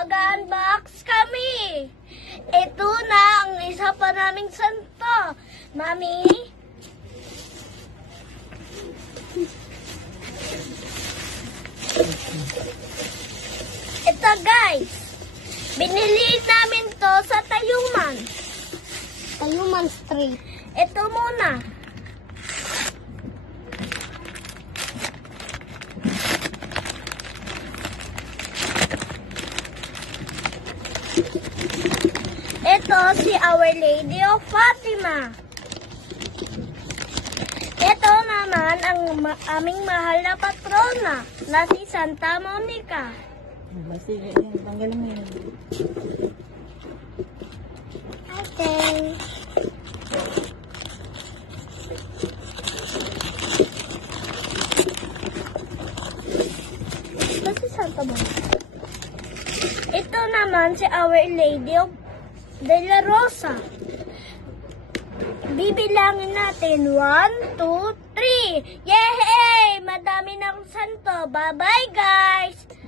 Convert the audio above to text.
mag-unbox kami. Ito na ang isa pa naming santo. Mami? Ito guys. Binili namin to sa Tayuman. Tayuman Street. Ito muna. Ito si Our Lady of Fatima. Ito naman ang aming mahal na patrona na si Santa Monica. Sige, yan. Tanggalin mo yan. Okay. Ito si Santa Monica. Ito naman si Our Lady of De La Rosa. Bibilangin natin. 1, 2, 3. Yay! Madami ng santo. Bye-bye, guys!